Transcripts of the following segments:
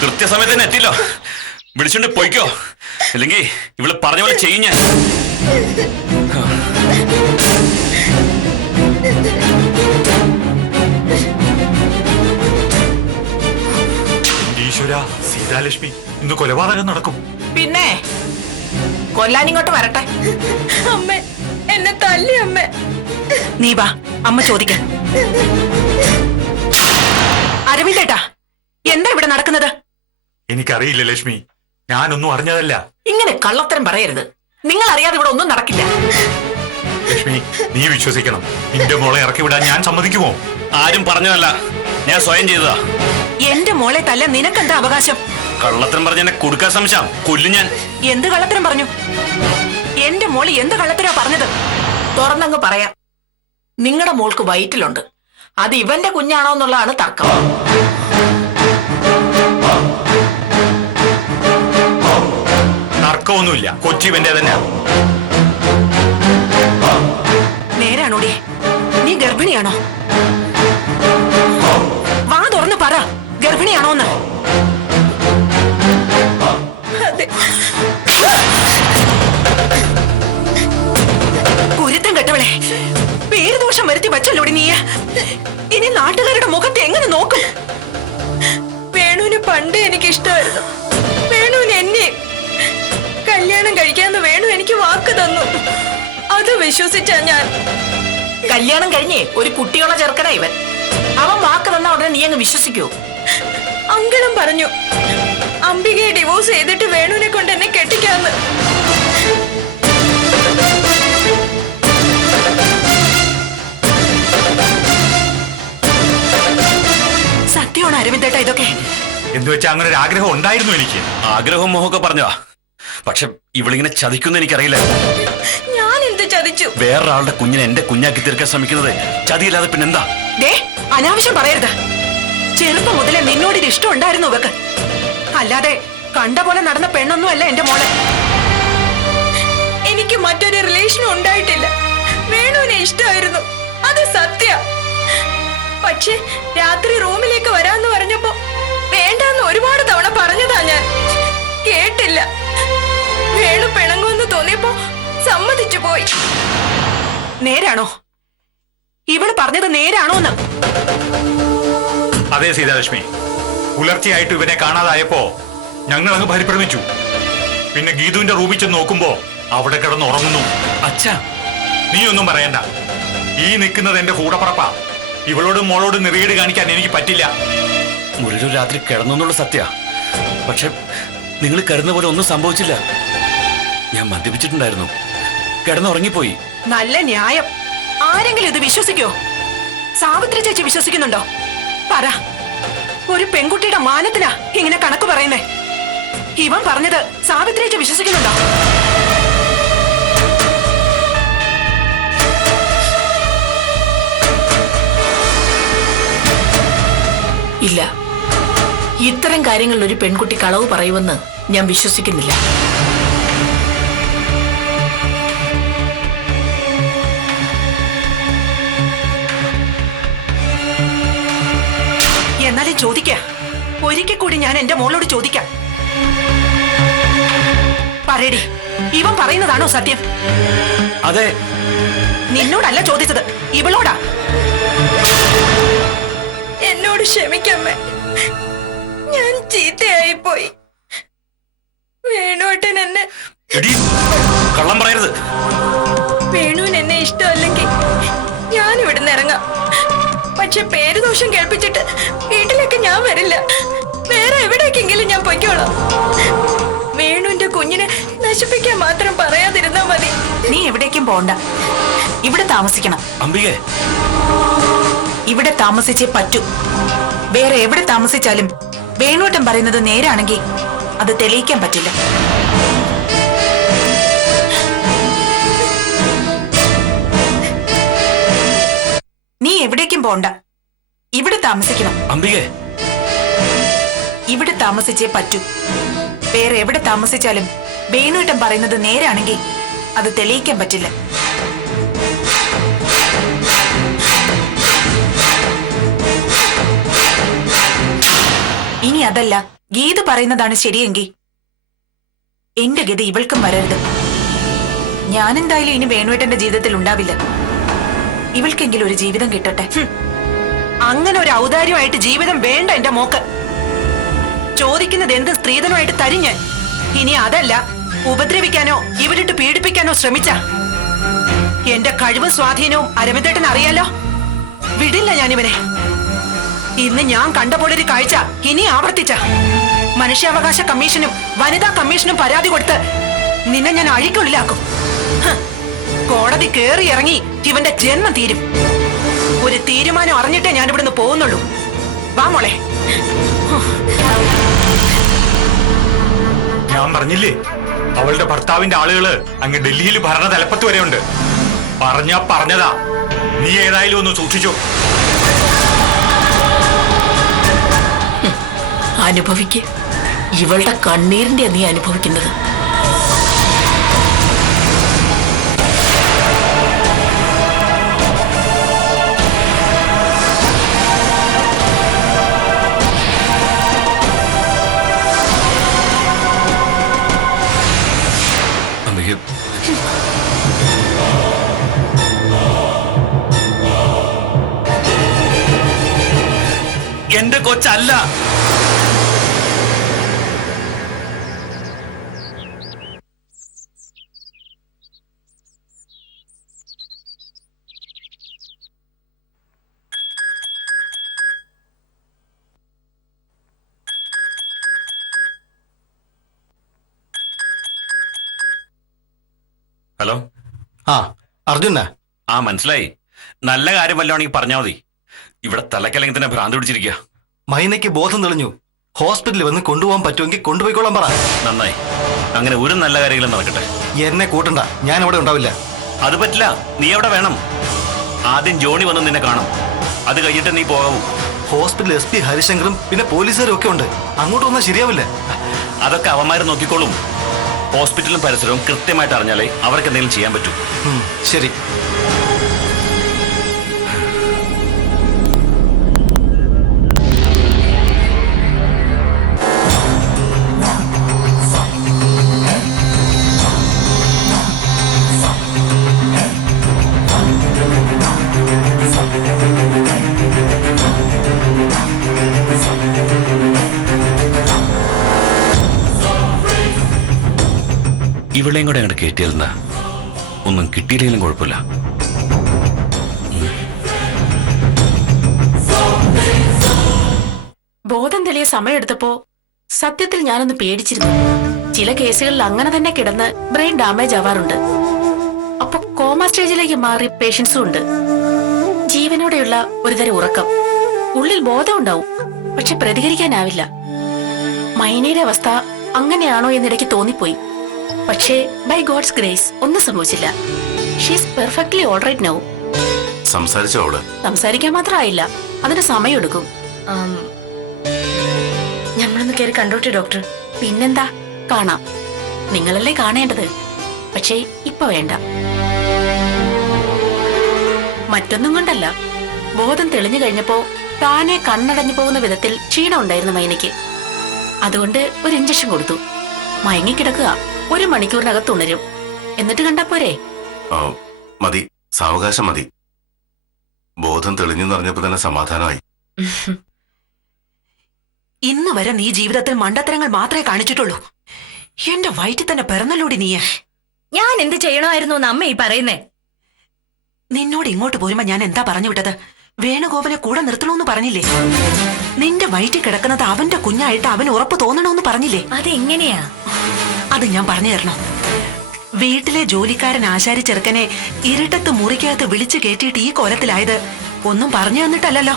കൃത്യസമയത്ത് തന്നെ എത്തില്ലോ. വിളിച്ചോണ്ട് പോയിക്കോ, അല്ലെങ്കിൽ ഇവള് പറഞ്ഞ പോലെ ചെയ്യും ഞാൻ. ഈശ്വര, സീതാലക്ഷ്മി ഇന്ന് കൊലപാതകം നടക്കും. പിന്നെ കൊല്ലാനിങ്ങോട്ട് വരട്ടെ. അമ്മ എന്നെ തല്ലി. അമ്മ നീ വാ, അമ്മ ചോദിക്ക. അരവിന്ദേട്ടാ, എന്താ ഇവിടെ നടക്കുന്നത്? എനിക്കറിയില്ല ലക്ഷ്മി, ഞാനൊന്നും അറിഞ്ഞതല്ല. ഇങ്ങനെ കള്ളത്തരം പറയരുത്. നിങ്ങൾ അറിയാതെ ഇവിടെ ഒന്നും നടക്കില്ല. ലക്ഷ്മി, നീ വിശ്വസിക്കണം. നിന്റെ മോളെ ഇറക്കി വിടാൻ ഞാൻ സമ്മതിക്കുമോ? ആരും പറഞ്ഞതല്ല, ഞാൻ സ്വയം ചെയ്തതാ. എന്റെ മോളെ തല്ല നിനക്കെന്താ അവകാശം? കള്ളത്തരം പറഞ്ഞ എന്നെ കൊടുക്കാൻ ശ്രമിച്ചാ കൊല്ലും ഞാൻ. എന്ത് കള്ളത്തരം പറഞ്ഞു? എന്റെ മോള് എന്ത് കള്ളത്തരാ പറഞ്ഞത്? തുറന്നങ്ങ് പറയാം. നിങ്ങളുടെ മോൾക്ക് വയറ്റിലുണ്ട്. അത് ഇവന്റെ കുഞ്ഞാണോ എന്നുള്ളതാണ് തർക്കം. തർക്കമൊന്നുമില്ല, കൊച്ചിവന്റെ തന്നെ. നേരാണോടി? നീ ഗർഭിണിയാണോ? വാ തുറന്ന് പറ, ഗർഭിണിയാണോന്ന്. കുരുത്തം കെട്ടവളെ, പേരുദോഷം വരുത്തി വച്ചല്ലോടി നീ. ഇനി നാട്ടുകാരുടെ മുഖത്തെ എങ്ങനെ നോക്കും? വേണുവിന് പണ്ടേ എനിക്ക് ഇഷ്ടമായിരുന്നു. വേണുവിന് എന്നെ കല്യാണം കഴിക്കാന്ന് വേണു എനിക്ക് വാക്ക് തന്നു. അത് വിശ്വസിച്ചാ ഞാൻ. കല്യാണം കഴിഞ്ഞേ ഒരു കുട്ടിയുള്ള ചെറുക്കനാ ഇവൻ. അവൻ വാക്ക് തന്ന ഉടനെ നീ അങ്ങ് വിശ്വസിക്കൂ? അങ്കിളും പറഞ്ഞു അംബികയെ ഡിവോഴ്സ് ചെയ്തിട്ട് വേണുവിനെ കൊണ്ട് എന്നെ കെട്ടിക്കാന്ന്. സത്യമാണ് അരവിന്ദേട്ടാ ഇതൊക്കെ? എന്ന് വെച്ചാൽ അങ്ങനെ ഒരു ആഗ്രഹം ഉണ്ടായിരുന്നു എനിക്ക്. ആഗ്രഹവും മോഹമൊക്കെ പറഞ്ഞതാ, പക്ഷെ ഇവളിങ്ങനെ ചതിക്കുന്ന എനിക്കറിയില്ല. ഞാൻ എന്ത് ചതിച്ചു? വേറൊരാളുടെ കുഞ്ഞിനെ എന്റെ കുഞ്ഞാക്കി തീർക്കാൻ ശ്രമിക്കുന്നത് ചതിയില്ലാതെ പിന്നെന്താ? അനാവശ്യം പറയരുത്. ചെറുപ്പം മുതലേ നിന്നോട് ഇത് ഇഷ്ടം ഉണ്ടായിരുന്നു ഇവക്ക്. അല്ലാതെ കണ്ട പോലെ നടന്ന പെണ്ണൊന്നും അല്ല എന്റെ മോളെ. എനിക്ക് മറ്റൊരു റിലേഷനും ഉണ്ടായിട്ടില്ല. വേണുവിനെ ഇഷ്ടമായിരുന്നു, അത് സത്യ. പക്ഷെ രാത്രി റൂമിലേക്ക് വരാന്ന് പറഞ്ഞപ്പോ വേണ്ടാന്ന് ഒരുപാട് തവണ പറഞ്ഞതാ ഞാൻ. കേട്ടില്ല. വേണു പിണങ്ങുമെന്ന് തോന്നിയപ്പോ സമ്മതിച്ചു പോയി. നേരാണോ? ഇവള് പറഞ്ഞത് നേരാണോന്ന്? അതെ സീതാലക്ഷ്മി, പുലർച്ചെയായിട്ട് ഇവനെ കാണാതായപ്പോ ഞങ്ങൾ അങ്ങ് പരിഭ്രമിച്ചു. പിന്നെ ഗീതുവിന്റെ റൂമിൽ ചെന്ന് നോക്കുമ്പോ അവിടെ കിടന്ന് ഉറങ്ങുന്നു. അച്ഛാ, നീ ഒന്നും പറയണ്ട. ഈ നിൽക്കുന്നത് എന്റെ കൂടപ്പറപ്പാ. ഇവളോടും മോളോടും നെറിയേട് കാണിക്കാൻ എനിക്ക് പറ്റില്ല. മുരളി രാത്രി കിടന്നുള്ള സത്യ, പക്ഷെ നിങ്ങൾ കരുതുന്ന പോലെ ഒന്നും സംഭവിച്ചില്ല. ഞാൻ മദ്യപിച്ചിട്ടുണ്ടായിരുന്നു, കിടന്നുറങ്ങിപ്പോയി. നല്ല ന്യായം. ആരെങ്കിലും ഇത് വിശ്വസിക്കോ? സാവിത്രി ചേച്ചി വിശ്വസിക്കുന്നുണ്ടോ? പറ. ഒരു പെൺകുട്ടിയുടെ മാനത്തിനാ ഇങ്ങനെ കണക്ക് പറയുന്നേ. ഇവൻ പറഞ്ഞത് സാവിത്രി ചേച്ചി വിശ്വസിക്കുന്നുണ്ടോ? ഇല്ല. ഇത്തരം കാര്യങ്ങളിൽ ഒരു പെൺകുട്ടി കളവ് പറയുമെന്ന് ഞാൻ വിശ്വസിക്കുന്നില്ല. എന്നാലും ചോദിക്കാം. ഒരിക്കൽ കൂടി ഞാൻ എന്റെ മോളോട് ചോദിക്കാം. പറയടി, ഇവൻ പറയുന്നതാണോ സത്യം? അതെ. നിന്നോടല്ല ചോദിച്ചത്, ഇവളോടാ. എന്നോട് ക്ഷമിക്കമ്മേ, ഞാൻ ചീത്തയായി പോയി. വേണുവേട്ടൻ എന്നെ കള്ളം പറയരുത്. വേണുവിന് എന്നെ ഇഷ്ടമല്ലെങ്കിൽ ഞാൻ ഇവിടുന്ന് ഇറങ്ങാം. പക്ഷെ പേരുദോഷം കേൾപ്പിച്ചിട്ട് വീട്ടിലേക്ക് ഞാൻ വരില്ല. വേറെ എവിടേക്കെങ്കിലും ഞാൻ പൊയ്ക്കോളാം. വേണുവിന്റെ കുഞ്ഞിനെ നശിപ്പിക്കാൻ മാത്രം പറയാതിരുന്നാ മതി. നീ എവിടേക്കും പോണ്ട, ഇവിടെ താമസിക്കണം. അംബികെ, ഇവിടെ താമസിച്ചേ പറ്റൂ. വേറെ എവിടെ താമസിച്ചാലും വേണുവേട്ടൻ പറയുന്നത് നേരാണെങ്കിൽ അത് തെളിയിക്കാൻ പറ്റില്ല. നീ എവിടേക്കും പോണ്ട, ഇവിടെ താമസിക്കണം. അംബികെ, ഇവിടെ താമസിച്ചേ പറ്റൂ. വേറെ എവിടെ താമസിച്ചാലും വേണുവേട്ടൻ പറയുന്നത് നേരാണെങ്കിൽ അത് തെളിയിക്കാൻ പറ്റില്ല. ഇനി അതല്ല ഗീത പറയുന്നതാണ് ശരിയെങ്കിൽ എന്റെ ഗതി ഇവൾക്കും വരരുത്. ഞാനെന്തായാലും ഇനി വേണുവേട്ടന്റെ ജീവിതത്തിൽ ഉണ്ടാവില്ല. ഇവൾക്കെങ്കിലും ഒരു ജീവിതം കിട്ടട്ടെ. അങ്ങനെ ഒരു ഔദാര്യമായിട്ട് ജീവിതം വേണ്ട എന്റെ മോക്ക്. ചോദിക്കുന്നത് എന്ത് സ്ത്രീധനമായിട്ട് തരും ഞാൻ. ഇനി അതല്ല ഉപദ്രവിക്കാനോ ഇവരിട്ട് പീഡിപ്പിക്കാനോ ശ്രമിച്ച എന്റെ കഴിവും സ്വാധീനവും അരവിന്ദേട്ടന് അറിയാലോ. വിടില്ല ഞാനിവനെ. ഇന്ന് ഞാൻ കണ്ട പോലൊരു കാഴ്ച ഇനി ആവർത്തിച്ച മനുഷ്യാവകാശ കമ്മീഷനും വനിതാ കമ്മീഷനും പരാതി കൊടുത്ത് നിന്നെ ഞാൻ അഴിക്കുള്ളിലാക്കും. കോടതി കേറി ഇറങ്ങി ഇവന്റെ ജന്മം തീരും. ഒരു തീരുമാനം അറിഞ്ഞിട്ടേ ഞാൻ ഇവിടുന്ന് പോകുന്നുള്ളൂ. വാ മോളെ. ഞാൻ പറഞ്ഞില്ലേ, അവളുടെ ഭർത്താവിന്റെ ആളുകള് അങ്ങ് ഡൽഹിയിൽ ഭരണ തലപ്പത്ത് വരെയുണ്ട്. പറഞ്ഞതാ. നീ ഏതായാലും ഒന്ന് സൂക്ഷിച്ചോ. അനുഭവിക്ക്. ഇവളുടെ കണ്ണീരിന്റെ നീ അനുഭവിക്കുന്നത്. അമ്മയ്ക്ക് എന്റെ കൊച്ചല്ല. ഹലോ. ആ അർജുന. ആ മനസ്സിലായി. നല്ല കാര്യം വല്ലതാണെങ്കിൽ പറഞ്ഞാൽ മതി. ഇവിടെ തലക്കല്ലെങ്കിൽ തന്നെ ഭ്രാന്ത് പിടിച്ചിരിക്കുക. മൈനയ്ക്ക് ബോധം തെളിഞ്ഞു. ഹോസ്പിറ്റലിൽ വന്ന് കൊണ്ടുപോകാൻ പറ്റുമെങ്കിൽ കൊണ്ടുപോയിക്കോളാൻ പറ. നന്നായി. അങ്ങനെ ഒരു നല്ല കാര്യങ്ങളും നടക്കട്ടെ. എന്നെ കൂട്ടണ്ട, ഞാൻ അവിടെ ഉണ്ടാവില്ല. അത് പറ്റില്ല. നീ അവിടെ വേണം. ആദ്യം ജോണി വന്ന് നിന്നെ കാണും. അത് കഴിഞ്ഞിട്ട് നീ പോകാവൂ. ഹോസ്പിറ്റലിൽ SP ഹരിശങ്കറും പിന്നെ പോലീസുകാരും ഒക്കെ ഉണ്ട്. അങ്ങോട്ട് വന്നാൽ ശരിയാവില്ല. അതൊക്കെ അവന്മാർ നോക്കിക്കോളും. ഹോസ്പിറ്റലും പരിസരവും കൃത്യമായിട്ട് അറിഞ്ഞാലേ അവർക്ക് എന്തെങ്കിലും ചെയ്യാൻ പറ്റൂ. ശരി. ഇവിടെയും കൂടെ അങ്ങോട്ട് കയറ്റിയാലെന്താ? ഒന്നും കിട്ടിയില്ലെങ്കിലും കുഴപ്പമില്ല. ബോധം തെളിയ സമയമെടുത്തപ്പോ സത്യത്തിൽ ഞാനൊന്ന് പേടിച്ചിരുന്നു. ചില കേസുകളിൽ അങ്ങനെ തന്നെ കിടന്ന് ബ്രെയിൻ ഡാമേജ് ആവാറുണ്ട്. അപ്പൊ കോമ സ്റ്റേജിലേക്ക് മാറി പേഷ്യൻസും ഉണ്ട്. ജീവനോടെയുള്ള ഒരുതരം ഉറക്കം. ഉള്ളിൽ ബോധം ഉണ്ടാവും, പക്ഷെ പ്രതികരിക്കാനാവില്ല. മൈനയുടെ അവസ്ഥ അങ്ങനെയാണോ എന്നിടയ്ക്ക് തോന്നിപ്പോയി. പക്ഷേ ബൈ ഗോഡ്സ് ഗ്രേസ് ഒന്നും സംഭവിച്ചില്ല. She's perfectly alright now. സംസാരിച്ചോ അവള്? സംസാരിക്കാൻ മാത്രമായില്ല, അതിന് സമയമെടുക്കും. ഞമ്മളൊന്ന് കയറി കണ്ടോട്ടെ ഡോക്ടർ? പിന്നെന്താ, കാണാം. നിങ്ങളല്ലേ കാണേണ്ടത്. പക്ഷേ ഇപ്പൊ വേണ്ട. മറ്റൊന്നും കൊണ്ടല്ല, ബോധം തെളിഞ്ഞു കഴിഞ്ഞപ്പോ താനെ കണ്ണടഞ്ഞു പോകുന്ന വിധത്തിൽ ക്ഷീണം ഉണ്ടായിരുന്നു മൈനയ്ക്ക്. അതുകൊണ്ട് ഒരു ഇഞ്ചക്ഷൻ കൊടുത്തു. മയങ്ങിക്കിടക്കുക. 1 മണിക്കൂറിനകത്ത് ഉണരും. എന്നിട്ട് കണ്ടാ പോരെ? മതി, സാവകാശം മതി. ബോധം തെളിഞ്ഞെന്ന് പറഞ്ഞപ്പോ തന്നെ സമാധാനമായി. ഇന്ന് വരെ നീ ജീവിതത്തിൽ മണ്ടത്തരങ്ങൾ മാത്രമേ കാണിച്ചിട്ടുള്ളൂ. എന്റെ വയറ്റിൽ തന്നെ പിറന്നല്ലോടി നീയെ. ഞാൻ എന്ത് ചെയ്യണമായിരുന്നു എന്ന് അമ്മ ഈ പറയുന്നേ? നിന്നോട് ഇങ്ങോട്ട് പോരുമ്പോ ഞാൻ എന്താ പറഞ്ഞു വിട്ടത്? വേണുഗോപനെ കൂടെ നിർത്തണമെന്ന് പറഞ്ഞില്ലേ? നിന്റെ വയറ്റിൽ കിടക്കുന്നത് അവന്റെ കുഞ്ഞായിട്ട് അവന് ഉറപ്പ് തോന്നണമെന്ന് പറഞ്ഞില്ലേ? അതെങ്ങനെയാ? അത് ഞാൻ പറഞ്ഞു തരണോ? വീട്ടിലെ ജോലിക്കാരൻ ആശാരി ചെറുക്കനെ ഇരുട്ടത്ത് മുറിക്കകത്ത് വിളിച്ചു കയറ്റിയിട്ട് ഈ കോലത്തിലായത് ഒന്നും പറഞ്ഞു തന്നിട്ടല്ലോ.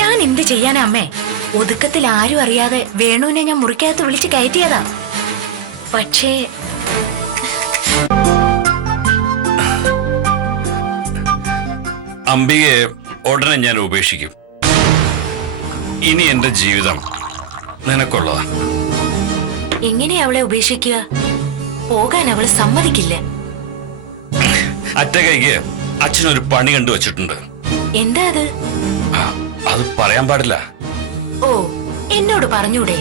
ഞാൻ എന്ത് ചെയ്യാനാ അമ്മേ? ഒതുക്കത്തിൽ ആരും അറിയാതെ വേണുവിനെ ഞാൻ മുറിക്കകത്ത് വിളിച്ച് കയറ്റിയതാ. പക്ഷേ അംബികയെ ഉടനെ ഞാൻ ഉപേക്ഷിക്കും. ഇനി എന്റെ ജീവിതം നിനക്കുള്ളതാ. എങ്ങനെയാ അവളെ ഉപേക്ഷിക്കുക? പോകാൻ അവള് സമ്മതിക്കില്ല. അറ്റകൈക്ക് അച്ഛനൊരു പണി കണ്ടു വച്ചിട്ടുണ്ട്. എന്താ അത്? അത് പറയാൻ പാടില്ല. ഓ, എന്നോട് പറഞ്ഞൂടെ?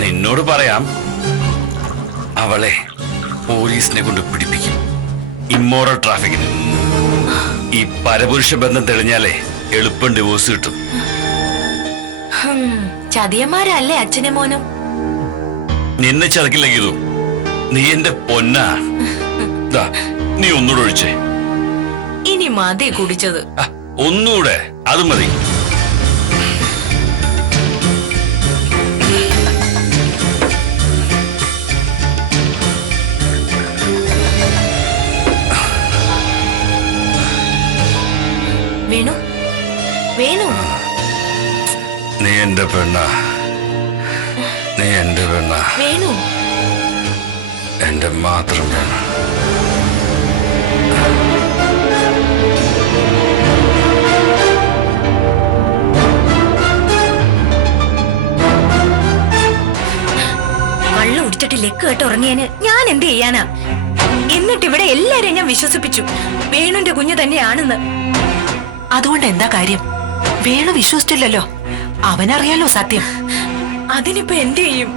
നിന്നോട് പറയാം. അവളെ പോലീസിനെ കൊണ്ട് പിടിപ്പിക്കും. ഇമ്മോറൽ ട്രാഫിക്കിന്. ഈ പരപുരുഷ ബന്ധം തെളിഞ്ഞാലേ എളുപ്പം ഡിവോഴ്സ് കിട്ടും. ചതിയന്മാരല്ലേ അച്ഛനും മോനും? നിന്നെ ചതക്കില്ല ഗീതു. നീ എന്റെ പൊന്നാ. ദാ, നീ ഒന്നുകൂടെ ഒഴിച്ചേ. ഇനി മതി കുടിച്ചത്. ഒന്നുകൂടെ, അത് മതി. വേണു, വേണു, നീ എന്റെ പെണ്ണ. നീ എന്റെ പെണ്ണ. വേണു. എന്റെ മാത്രം പെണ്ണ. കള്ളു കുടിച്ചിട്ട് ലെക്ക് കേട്ട് ഉറങ്ങിയതിന് ഞാൻ എന്ത് ചെയ്യാനാ? എന്നിട്ട് ഇവിടെ എല്ലാരെയും ഞാൻ വിശ്വസിപ്പിച്ചു വേണുന്റെ കുഞ്ഞു തന്നെയാണെന്ന്. അതുകൊണ്ട് എന്താ കാര്യം? വേണു വിശ്വസിച്ചില്ലല്ലോ. അവനറിയാലോ സത്യം. അതിനിപ്പോ എന്ത് ചെയ്യും?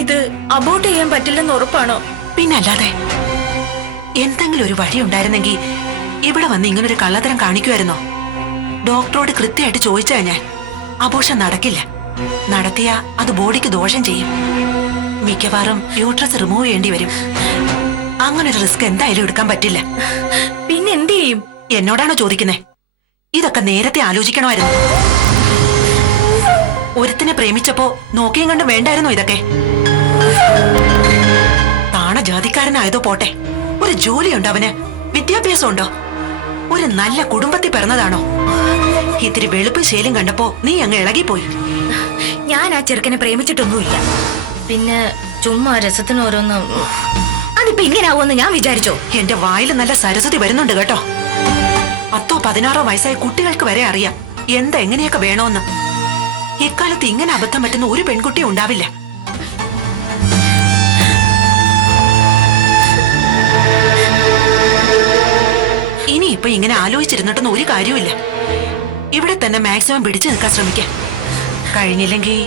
ഇത് അബോർട്ട് ചെയ്യാൻ പറ്റില്ലെന്ന് ഉറപ്പാണോ? പിന്നല്ലാതെ. എന്തെങ്കിലും ഒരു വഴി ഉണ്ടായിരുന്നെങ്കിൽ ഇവിടെ വന്ന് ഇങ്ങനൊരു കള്ളത്തരം കാണിക്കുമായിരുന്നോ? ഡോക്ടറോട് കൃത്യമായിട്ട് ചോദിച്ചാ ഞാൻ. അബോർഷൻ നടക്കില്ല. നടത്തിയ അത് ബോഡിക്ക് ദോഷം ചെയ്യും. മിക്കവാറും യൂട്രസ് റിമൂവ് ചെയ്യേണ്ടി വരും. അങ്ങനൊരു റിസ്ക് എന്തായാലും എടുക്കാൻ പറ്റില്ല. പിന്നെ എന്ത് ചെയ്യും? എന്നോടാണോ ചോദിക്കുന്നേ? ഇതൊക്കെ നേരത്തെ ആലോചിക്കണമായിരുന്നു. ഒരുത്തിനെ പ്രേമിച്ചപ്പോ നോക്കിയും കണ്ടും വേണ്ടായിരുന്നോ ഇതൊക്കെ? താണ ജാതിക്കാരനായതോ പോട്ടെ, ഒരു ജോലിയുണ്ടോ അവന്? വിദ്യാഭ്യാസം ഉണ്ടോ? ഒരു നല്ല കുടുംബത്തിൽ പിറന്നതാണോ? ഇത്തിരി വെളുപ്പും ശേലും കണ്ടപ്പോ നീ അങ്ങ് ഇളകിപ്പോയി. ഞാൻ ആ ചെറുക്കനെ പ്രേമിച്ചിട്ടൊന്നുമില്ല. പിന്നെ ചുമ്മാ രസത്തിന് ഓരോന്ന്. അതിപ്പോ ഇങ്ങനെ ആവുമെന്ന് ഞാൻ വിചാരിച്ചോ? എന്റെ വായിൽ നല്ല സരസ്വതി വരുന്നുണ്ട് കേട്ടോ. 10 16 വയസ്സായ കുട്ടികൾക്ക് വരെ അറിയാം എന്താ എങ്ങനെയൊക്കെ വേണോന്ന്. ഇക്കാലത്ത് ഇങ്ങനെ അബദ്ധം പറ്റുന്ന ഒരു പെൺകുട്ടി ഉണ്ടാവില്ല. ഇനിയിപ്പൊ ഇങ്ങനെ ആലോചിച്ചിരുന്നിട്ടൊന്നും ഒരു കാര്യമില്ല. ഇവിടെ തന്നെ മാക്സിമം പിടിച്ചു നിൽക്കാൻ ശ്രമിക്കാം. കഴിഞ്ഞില്ലെങ്കിൽ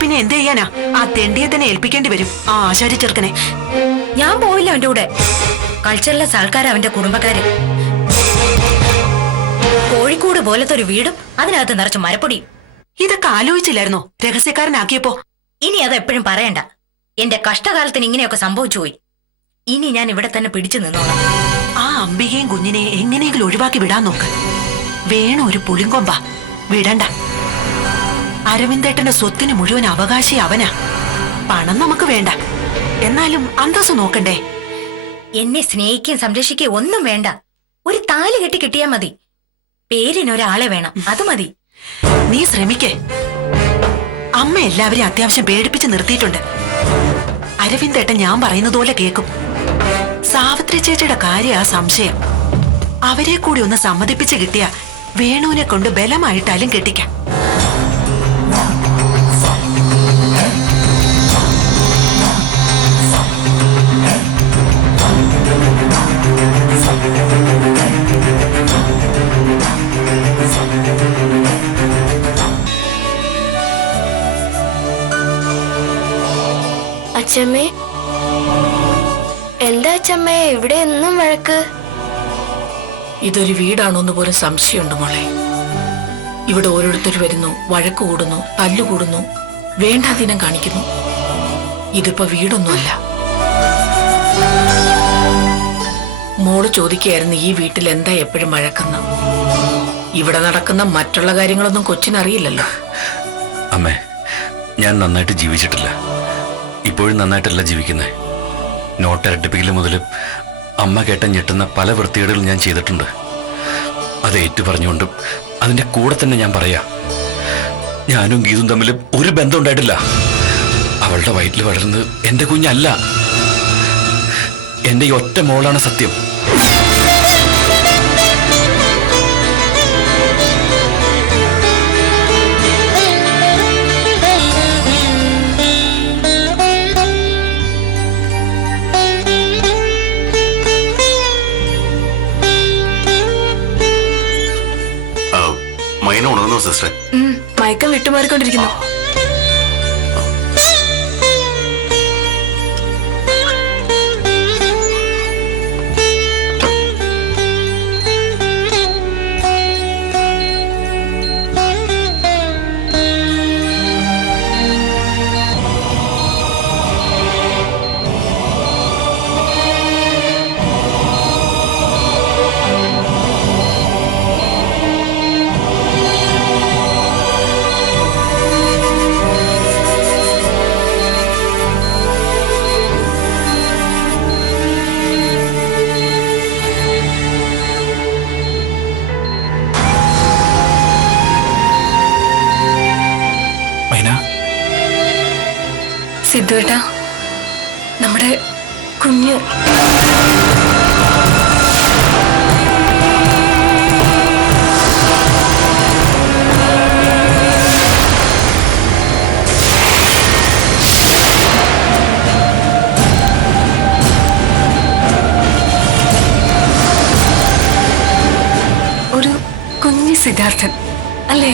പിന്നെ എന്ത് ചെയ്യാനാ? ആ തെണ്ടിയെ തന്നെ ഏൽപ്പിക്കേണ്ടി വരും, ആ ആശാരി ചെറുക്കനെ. ഞാൻ പോവില്ല അവന്റെ കൂടെ. കൾച്ചറലെസ് ആൾക്കാർ അവന്റെ കുടുംബക്കാര്. കോഴിക്കോട് പോലത്തെ ഒരു വീടും അതിനകത്ത് നിറച്ച് മരപ്പൊടി. ഇതൊക്കെ ആലോചിച്ചില്ലായിരുന്നോ രഹസ്യക്കാരനാക്കിയപ്പോ? ഇനി അത് എപ്പോഴും പറയണ്ട. എന്റെ കഷ്ടകാലത്തിന് ഇങ്ങനെയൊക്കെ സംഭവിച്ചു പോയി. ഇനി ഞാൻ ഇവിടെ തന്നെ പിടിച്ചു നിന്നോളാം. ആ അംബികയും കുഞ്ഞിനെ എങ്ങനെയെങ്കിലും ഒഴിവാക്കി വിടാൻ നോക്ക്. വേണം ഒരു പുളിങ്കൊമ്പ. വിടണ്ട. അരവിന്ദേട്ടന്റെ സ്വത്തിന് മുഴുവൻ അവകാശി അവനാ. പണം നമുക്ക് വേണ്ട, എന്നാലും അന്തസ്സ് നോക്കണ്ടേ? എന്നെ സ്നേഹിക്കുകയും സംരക്ഷിക്കുകയും ഒന്നും വേണ്ട. ഒരു താലി കെട്ടി കിട്ടിയാ മതി. പേരിനൊരാളെ വേണം, അത് മതി. നീ ശ്രമിക്കേ. അമ്മ എല്ലാവരെയും അത്യാവശ്യം പേടിപ്പിച്ച് നിർത്തിയിട്ടുണ്ട്. അരവിന്ദേട്ടൻ ഞാൻ പറയുന്നത് പോലെ കേൾക്കും. സാവിത്രി ചേച്ചിയുടെ കാര്യ ആ സംശയം. അവരെ കൂടി ഒന്ന് സമ്മതിപ്പിച്ച് കിട്ടിയ വേണുവിനെ കൊണ്ട് ബലമായിട്ടാലും കെട്ടിക്കാം. അച്ഛമ്മേ, എന്താ അച്ഛമ്മേ ഇവിടെ എന്നും വഴക്ക്? ഇതൊരു വീടാണോന്ന് പോലും സംശയമുണ്ട് മോളെ. ഇവിടെ ഓരോരുത്തർ വരുന്നു, വഴക്ക് കൂടുന്നു, തല്ലുകൂടുന്നു, വേണ്ടാധീനം കാണിക്കുന്നു. ഇതിപ്പോ വീടൊന്നുമല്ല. മോള് ചോദിക്കുകയായിരുന്നു ഈ വീട്ടിൽ എന്താ എപ്പോഴും വഴക്കുന്ന. ഇവിടെ നടക്കുന്ന മറ്റുള്ള കാര്യങ്ങളൊന്നും കൊച്ചിനറിയില്ലല്ലോ. അമ്മേ, ഞാൻ നന്നായിട്ട് ജീവിച്ചിട്ടില്ല. ഇപ്പോഴും നന്നായിട്ടല്ല ജീവിക്കുന്നത്. നോട്ട് ഇരട്ടിപ്പിക്കൽ മുതൽ അമ്മ കേട്ട ഞെട്ടുന്ന പല വൃത്തികേടുകളും ഞാൻ ചെയ്തിട്ടുണ്ട്. അത് ഏറ്റു പറഞ്ഞുകൊണ്ടും അതിന്റെ കൂടെ തന്നെ ഞാൻ പറയാം, ഞാനും ഗീതും തമ്മിൽ ഒരു ബന്ധം ഉണ്ടായിട്ടില്ല. അവളുടെ വയറ്റിൽ വളരുന്നത് എന്റെ കുഞ്ഞല്ല, എന്റെ ഈ ഒറ്റ മോളാണ് സത്യം. ഉണർന്നോ സിസ്റ്ററെ? മയക്കം വിട്ടുമാറിക്കൊണ്ടിരിക്കുന്നു. സിദ്ധുവേട്ടാ, നമ്മുടെ കുഞ്ഞ് ഒരു കുഞ്ഞ് സിദ്ധാർത്ഥൻ അല്ലേ?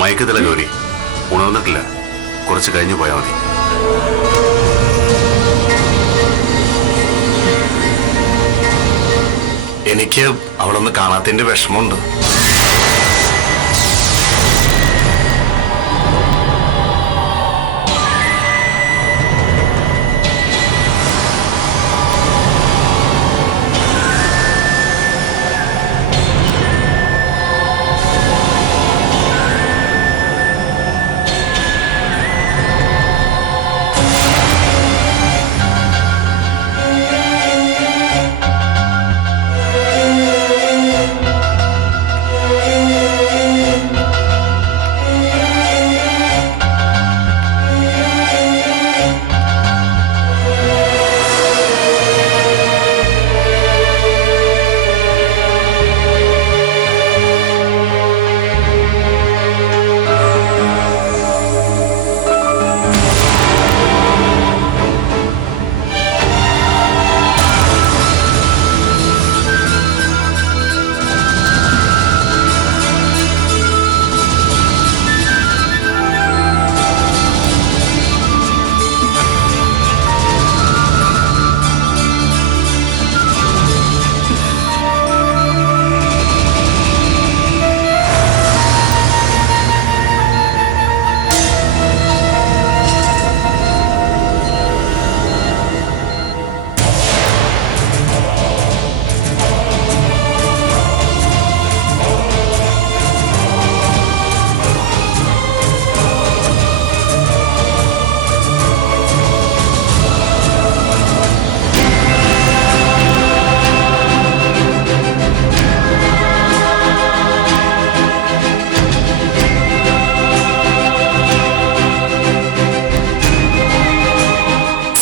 മയക്കത്തില ഗൗരി, ഉണർന്നിട്ടില്ല. കുറച്ച് കഴിഞ്ഞു പോയാൽ മതി. എനിക്ക് അവളൊന്ന് കാണാത്തതിന്റെ വിഷമമുണ്ട്.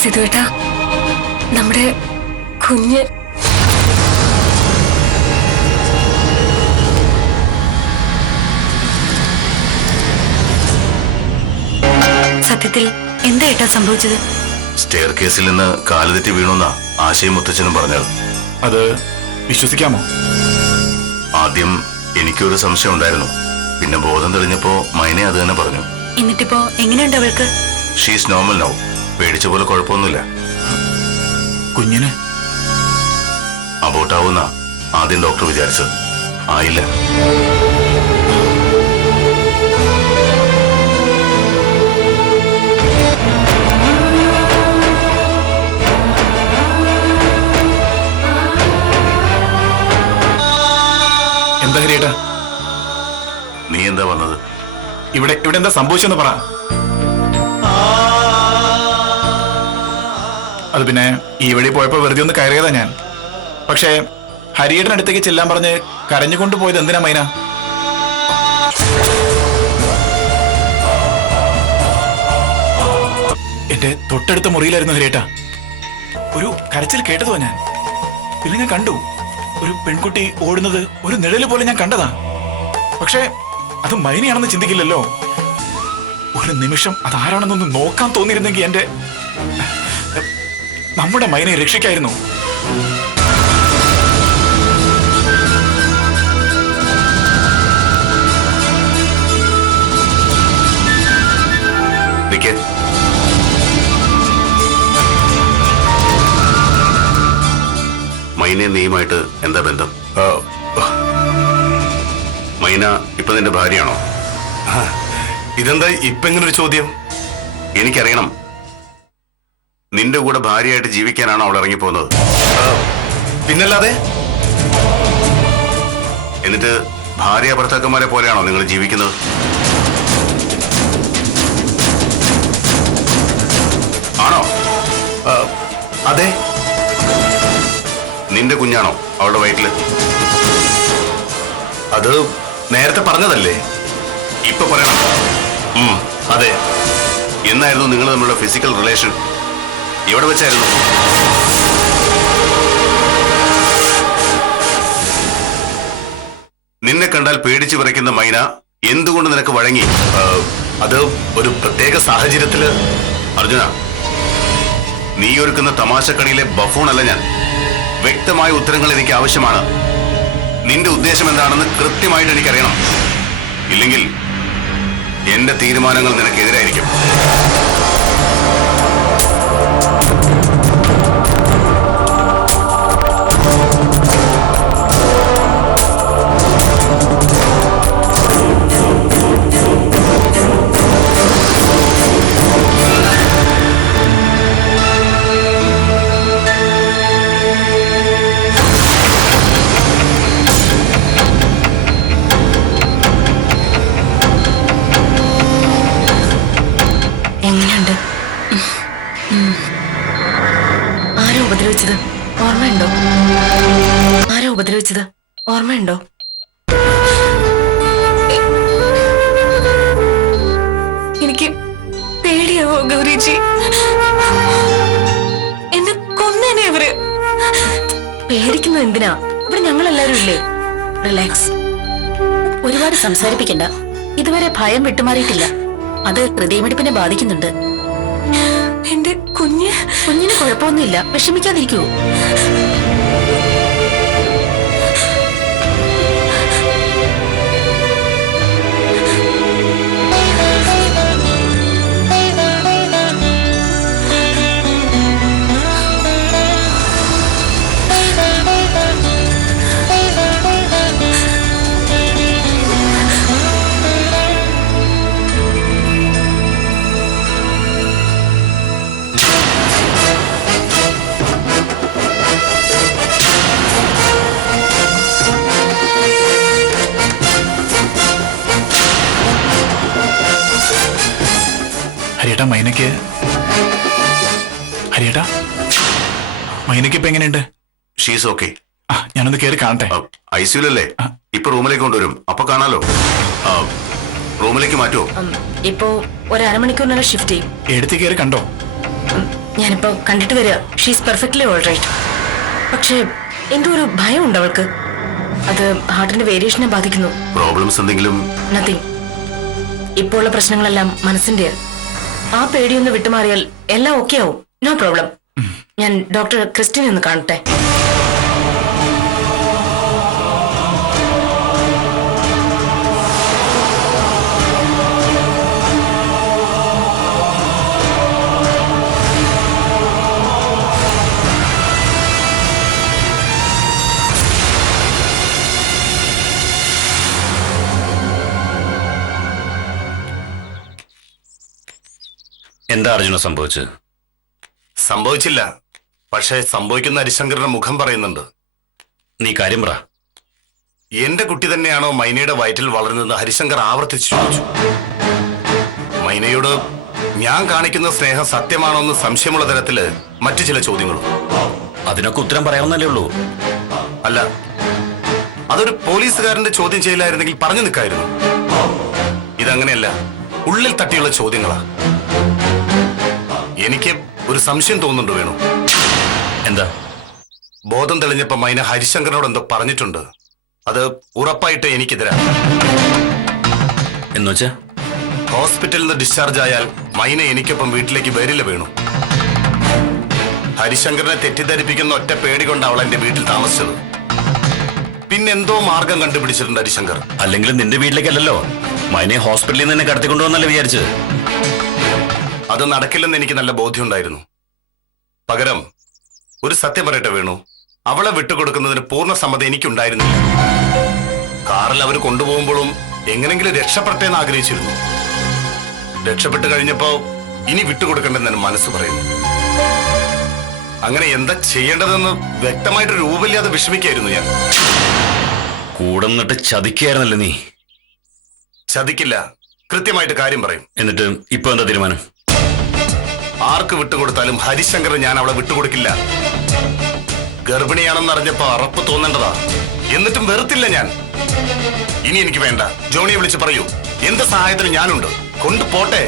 സിദ്ധുവേട്ടാ, നമ്മുടെ കുഞ്ഞ് സത്യത്തിൽ എന്താ ഏട്ടാ സംഭവിച്ചത്? സ്റ്റെയർ കേസിൽ നിന്ന് കാലുതെറ്റി വീണുന്ന ആശയും മുത്തച്ഛനും പറഞ്ഞത്. അത് വിശ്വസിക്കാമോ? ആദ്യം എനിക്കൊരു സംശയം ഉണ്ടായിരുന്നു. പിന്നെ ബോധം തെളിഞ്ഞപ്പോ മൈനെ അത് തന്നെ പറഞ്ഞു. എന്നിട്ടിപ്പോ എങ്ങനെയുണ്ട് അവൾക്ക്? She's normal now. പേടിച്ച പോലെ കുഴപ്പമൊന്നുമില്ല. കുഞ്ഞിന് അബോട്ടാവുന്ന ആദ്യം ഡോക്ടർ വിചാരിച്ചത്. ആയില്ല. എന്താ ഹരിയേട്ടാ? നീ എന്താ വന്നത്? ഇവിടെ എന്താ സംഭവിച്ചെന്ന് പറ. അത് പിന്നെ ഈ വഴി പോയപ്പോ വെറുതെ ഒന്ന് കയറിയതാ ഞാൻ. പക്ഷേ ഹരിയേട്ടൻ അടുത്തേക്ക് ചെല്ലാൻ പറഞ്ഞ് കരഞ്ഞുകൊണ്ട് പോയത് എന്തിനാ മൈന? എന്റെ തൊട്ടടുത്ത മുറിയിലായിരുന്നു ഹരിയേട്ട. ഒരു കരച്ചിൽ കേട്ടതോ ഞാൻ. പിന്നെ ഞാൻ കണ്ടു ഒരു പെൺകുട്ടി ഓടുന്നത്, ഒരു നിഴല് പോലെ ഞാൻ കണ്ടതാ. പക്ഷേ അത് മൈനയാണെന്ന് ചിന്തിക്കില്ലല്ലോ. ഒരു നിമിഷം അതാരാണെന്നൊന്ന് നോക്കാൻ തോന്നിയിരുന്നെങ്കിൽ നമ്മുടെ മൈനയെ രക്ഷിക്കായിരുന്നു. മൈന നീയുമായിട്ട് എന്താ ബന്ധം? മൈന ഇപ്പൊ നിന്റെ ഭാര്യയാണോ? ഇതെന്താ ഇപ്പൊ ഇങ്ങനൊരു ചോദ്യം? എനിക്കറിയണം. നിന്റെ കൂടെ ഭാര്യയായിട്ട് ജീവിക്കാനാണോ അവൾ ഇറങ്ങിപ്പോകുന്നത്? പിന്നല്ലാതെ. എന്നിട്ട് ഭാര്യ ഭർത്താക്കന്മാരെ പോലെയാണോ നിങ്ങൾ ജീവിക്കുന്നത്? ആണോ? അതെ. നിന്റെ കുഞ്ഞാണോ അവളുടെ വയറ്റില്? അത് നേരത്തെ പറഞ്ഞതല്ലേ. ഇപ്പൊ പറയണം. അതെ. എന്നായിരുന്നു നിങ്ങൾ തമ്മിലുള്ള ഫിസിക്കൽ റിലേഷൻ? എവിടെ വെച്ചായിരുന്നു? നിന്നെ കണ്ടാൽ പേടിച്ചു വിറയ്ക്കുന്ന മൈന എന്തുകൊണ്ട് നിനക്ക് വഴങ്ങി? അത് ഒരു പ്രത്യേക സാഹചര്യത്തില്. അർജുന, നീ ഒരുക്കുന്ന തമാശക്കളിയിലെ ബഫൂണല്ല ഞാൻ. വ്യക്തമായ ഉത്തരങ്ങൾ എനിക്ക് ആവശ്യമാണ്. നിന്റെ ഉദ്ദേശം എന്താണെന്ന് കൃത്യമായിട്ട് എനിക്കറിയണം. ഇല്ലെങ്കിൽ എന്റെ തീരുമാനങ്ങൾ നിനക്കെതിരായിരിക്കും. എങ്ങനെയുണ്ട്? ആരോ ഉപദ്രവിച്ചത് ഓർമ്മയുണ്ടോ? ആരോ ഉപദ്രവിച്ചത് ഓർമ്മയുണ്ടോ? എനിക്ക് പേടിയാവോ ഗൗരിജി? എന്നെ കൊന്നേനെ ഇവര്. പേടിക്കുന്നത് എന്തിനാ? ഇവിടെ ഞങ്ങളെല്ലാരും ഇല്ലേ? റിലാക്സ്. ഒരുപാട് സംസാരിപ്പിക്കണ്ട. ഇതുവരെ ഭയം വിട്ടുമാറിയിട്ടില്ല. അത് ഹൃദയമിടിപ്പിനെ ബാധിക്കുന്നുണ്ട്. എന്റെ കുഞ്ഞിന് കുഴപ്പമൊന്നുമില്ല. വിഷമിക്കാതിരിക്കൂ. ഹരിയേട്ടാ, മൈനയ്ക്ക് ഇപ്പൊ എങ്ങനെയുണ്ട്? She's okay. ഞാനൊന്ന് കയറി കാണട്ടെ. ഐസിയുലല്ലേ? ഇപ്പൊ റൂമിലേക്ക് കൊണ്ടുവരും. അപ്പൊ കാണാലോ. റൂമിലേക്ക് മാറ്റുമോ? ഇപ്പോ ഒരു അരമണിക്കൂറിനുള്ള ഷിഫ്റ്റ് ചെയ്യും. എടുത്ത് കയറി കണ്ടോ? ഞാനിപ്പോ കണ്ടിട്ട് വരിക. She's perfectly all right. പക്ഷേ എന്തോ ഒരു ഭയം ഉണ്ട് അവൾക്ക്. അത് ഹാർട്ടിന്റെ വേരിയേഷനെ ബാധിക്കുന്നു. പ്രോബ്ലംസ് എന്തെങ്കിലും? നത്തിങ്. ഇപ്പോൾ ഉള്ള പ്രശ്നങ്ങളെല്ലാം മനസ്സിന്റെ. ആ പേടിയൊന്ന് വിട്ടുമാറിയാൽ എല്ലാം ഓക്കെ ആവും. No problem. ഞാൻ ഡോക്ടർ ക്രിസ്റ്റിനെ ഒന്ന് കാണട്ടെ. എന്താ അർജുന സംഭവിച്ചത്? സംഭവിച്ചില്ല, പക്ഷേ സംഭവിക്കുന്ന ഹരിശങ്കറിന്റെ മുഖം പറയുന്നുണ്ട്. നീ കാര്യം പറ. എന്റെ കുട്ടി തന്നെയാണോ മൈനയുടെ വയറ്റിൽ വളർന്നതെന്ന് ഹരിശങ്കർ ആവർത്തിച്ചു ചോദിച്ചു. മൈനയോട് ഞാൻ കാണിക്കുന്ന സ്നേഹം സത്യമാണോ എന്ന് സംശയമുള്ള തരത്തില് മറ്റു ചില ചോദ്യങ്ങളും. അതിനൊക്കെ ഉത്തരം പറയാവുന്നല്ലേ ഉള്ളൂ. അല്ല, അതൊരു പോലീസുകാരന്റെ ചോദ്യം ചെയ്യലായിരുന്നെങ്കിൽ പറഞ്ഞു നിൽക്കായിരുന്നു. ഇതങ്ങനെയല്ല, ഉള്ളിൽ തട്ടിയുള്ള ചോദ്യങ്ങളാ. എനിക്ക് ഒരു സംശയം തോന്നുന്നുണ്ട് വേണു. എന്താ? ബോധം തെളിഞ്ഞപ്പോ മൈന ഹരിശങ്കറിനോട് എന്തോ പറഞ്ഞിട്ടുണ്ട്. അത് ഉറപ്പായിട്ട് എനിക്കെതിരാ. എന്നുവെച്ചാ? ഹോസ്പിറ്റലിൽ നിന്ന് ഡിസ്ചാർജ് ആയാൽ മൈന എനിക്കൊപ്പം വീട്ടിലേക്ക് വരില്ല വേണു. ഹരിശങ്കറിനെ തെറ്റിദ്ധരിപ്പിക്കുന്ന ഒറ്റ പേടി കൊണ്ട് അവൾ എന്റെ വീട്ടിൽ താമസിച്ചത്. പിന്നെന്തോ മാർഗം കണ്ടുപിടിച്ചിട്ടുണ്ട് ഹരിശങ്കർ. അല്ലെങ്കിൽ നിന്റെ വീട്ടിലേക്കല്ലല്ലോ, മൈനയെ ഹോസ്പിറ്റലിൽ നിന്ന് കടത്തിക്കൊണ്ടുവന്നല്ലേ വിചാരിച്ചത്? അത് നടക്കില്ലെന്ന് എനിക്ക് നല്ല ബോധ്യമുണ്ടായിരുന്നു. പകരം ഒരു സത്യം പറയട്ടെ വേണു, അവളെ വിട്ടുകൊടുക്കുന്നതിന് പൂർണ്ണ സമ്മതം എനിക്കുണ്ടായിരുന്നില്ല. കാറിൽ അവർ കൊണ്ടുപോകുമ്പോഴും എങ്ങനെങ്കിലും രക്ഷപ്പെട്ടേന്ന് ആഗ്രഹിച്ചിരുന്നു. രക്ഷപ്പെട്ടു കഴിഞ്ഞപ്പോ ഇനി വിട്ടുകൊടുക്കണ്ടെന്ന് എന്റെ മനസ്സ് പറയുന്നു. അങ്ങനെ എന്താ ചെയ്യേണ്ടതെന്ന് വ്യക്തമായിട്ട് രൂപമില്ലാതെ വിഷമിക്കായിരുന്നു ഞാൻ. കൂടെ നിന്നിട്ട് ചതിക്കായിരുന്നല്ലേ നീ? ചതിക്കില്ല, കൃത്യമായിട്ട് കാര്യം പറയും. എന്നിട്ട് ഇപ്പൊ എന്താ തീരുമാനം? ആർക്ക് വിട്ടുകൊടുത്താലും ഹരിശങ്കർ ഞാൻ അവളെ വിട്ടുകൊടുക്കില്ല. ഗർഭിണിയാണെന്ന് അറിഞ്ഞപ്പോ അറപ്പ് തോന്നേണ്ടതാ. എന്നിട്ടും വെറുത്തില്ല ഞാൻ. ഇനി എനിക്ക് വേണ്ട. ജോണിയെ വിളിച്ച് പറയൂ, എന്ത് സഹായത്തിന് ഞാനുണ്ട്. കൊണ്ടുപോട്ടെ.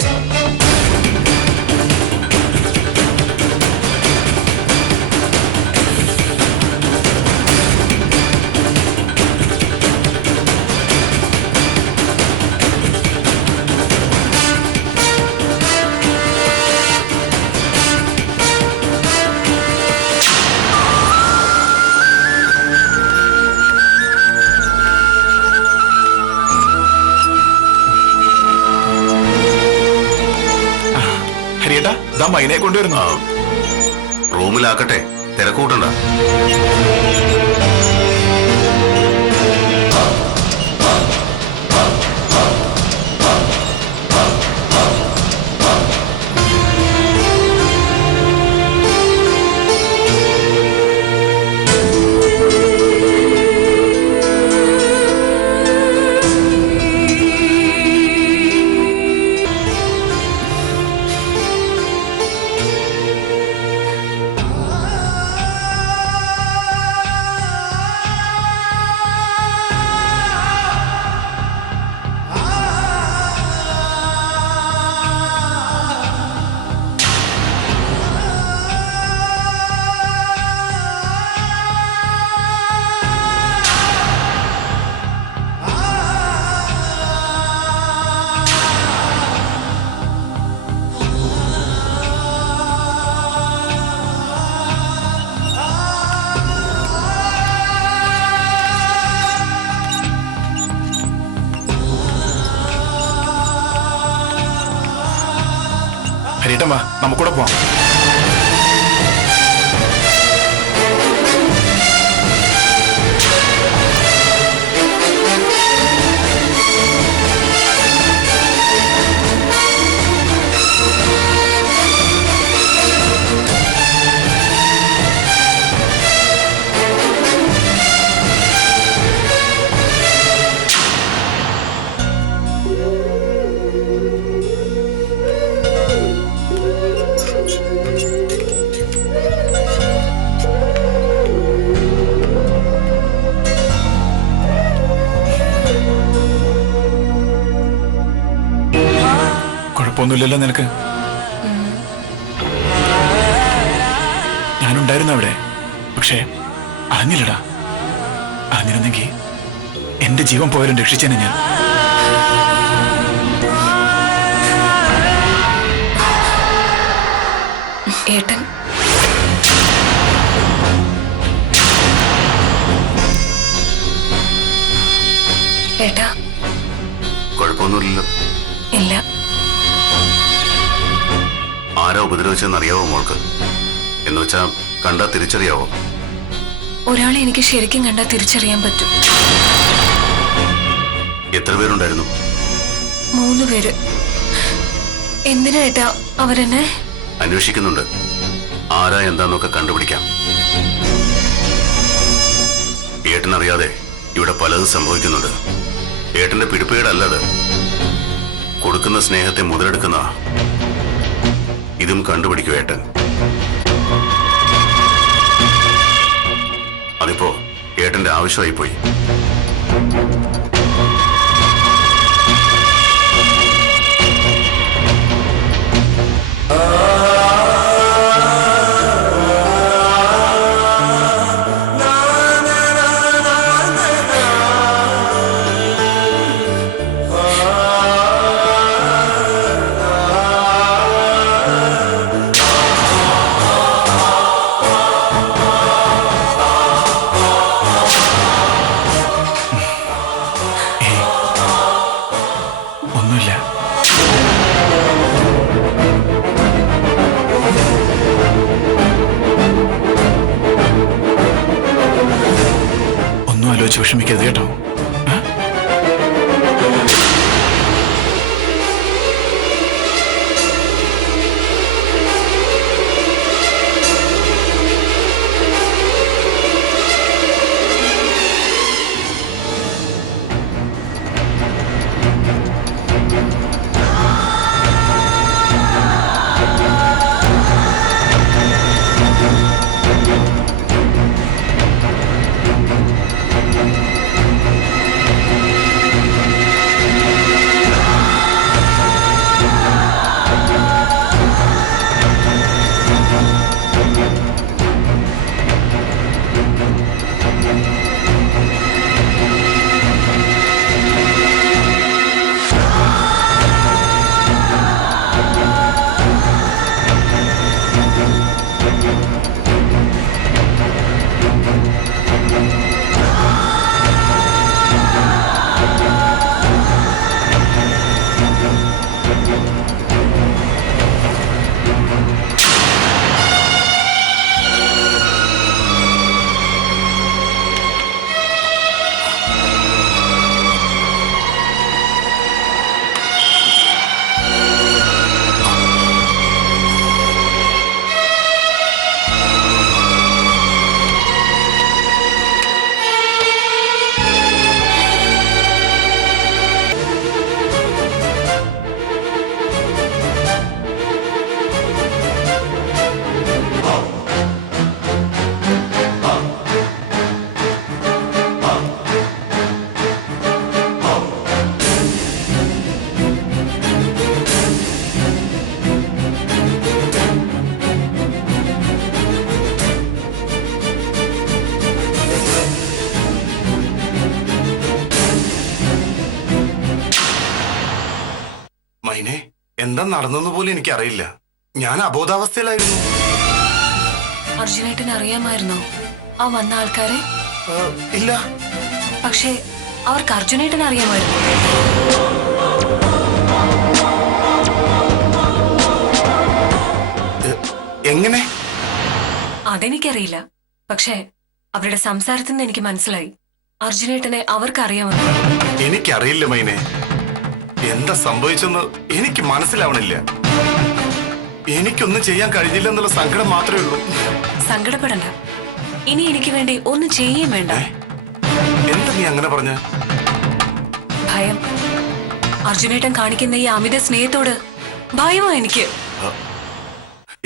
ഹരിയേട്ടാ, ദാ മൈനയെ കൊണ്ടുവരുന്നു. റൂമിലാക്കട്ടെ, തിരക്കൂട്ടണ്ട. ഹരിയേട്ടൻ വാ, നമുക്കൂടെ പോവാം. കുഴപ്പമൊന്നുമില്ലല്ലോ നിനക്ക്? ഞാനുണ്ടായിരുന്നു അവിടെ, പക്ഷേ അറിഞ്ഞില്ലടാ. അറിഞ്ഞിരുന്നെങ്കിൽ എന്റെ ജീവൻ പോയാലും രക്ഷിച്ചേനെ ഞാൻ. ഏട്ടൻ ഏട്ടാ, കുഴപ്പമൊന്നുമില്ലല്ലോ. ഇല്ല. ആരാ ഉപദ്രവിച്ചെന്ന് അറിയാവോ മോൾക്ക്? എന്നുവെച്ചാ കണ്ടാ തിരിച്ചറിയാവോ? ഒരാളെ എനിക്ക് ശരിക്കും കണ്ടാൽ തിരിച്ചറിയാൻ പറ്റും. എത്ര പേരുണ്ടായിരുന്നു? 3 പേര്. എന്തിനാ ഏട്ടാ അവരെന്നെ? അന്വേഷിക്കുന്നുണ്ട്. ആരാ എന്താന്നൊക്കെ കണ്ടുപിടിക്കാം. ഏട്ടനറിയാതെ ഇവിടെ പലതും സംഭവിക്കുന്നുണ്ട്. ഏട്ടന്റെ പിടിപ്പേടല്ലത്. കൊടുക്കുന്ന സ്നേഹത്തെ മുതലെടുക്കുന്ന ഇതും കണ്ടുപിടിക്കും ഏട്ടൻ. അതിപ്പോ ഏട്ടന്റെ ആവശ്യമായി പോയി. ഒന്നുമില്ല. ഒന്നും ആലോചിച്ച് വിഷമിക്കരുത് കേട്ടോ. മൈനെ, എന്താ നടന്നെന്ന് പോലും എനിക്കറിയില്ല. ഞാൻ അബോധാവസ്ഥയിലായിരുന്നു. അർജുനേട്ടന് അറിയാമായിരുന്നോ ആ വന്ന ആൾക്കാരെ? ഇല്ല. പക്ഷേ അവർക്ക് അർജുനേട്ടൻ അറിയാമായിരുന്നു. എങ്ങനെ? അതെനിക്കറിയില്ല. പക്ഷേ അവരുടെ സംസാരത്തിൽ നിന്ന് എനിക്ക് മനസ്സിലായി അർജുനേട്ടനെ അവർക്ക് അറിയാമെന്ന്. എനിക്കറിയില്ല മൈനെ. എന്താ സംഭവിച്ചെന്ന് എനിക്ക് മനസ്സിലാവണില്ല. എനിക്കൊന്നും ചെയ്യാൻ കഴിഞ്ഞില്ലെന്നുള്ള സങ്കടം മാത്രമേ ഉള്ളൂ. സങ്കടപ്പെടണ്ട. ഇനി എനിക്ക് വേണ്ടി ഒന്നും ചെയ്യേ വേണ്ട. എന്താ നീ അങ്ങനെ പറഞ്ഞ? ഭയം. അർജുനേട്ടൻ കാണിക്കുന്ന ഈ അമിത സ്നേഹത്തോട് ഭയമാ എനിക്ക്.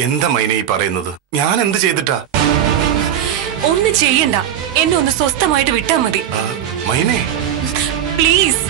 എന്താ മൈനെ ഈ പറയുന്നത്? ഞാൻ എന്ത് ചെയ്തിട്ടാ? ഒന്നും ചെയ്യണ്ട. എന്നെ ഒന്ന് സ്വസ്ഥമായിട്ട് വിട്ടാ മതി. മൈനെ പ്ലീസ്.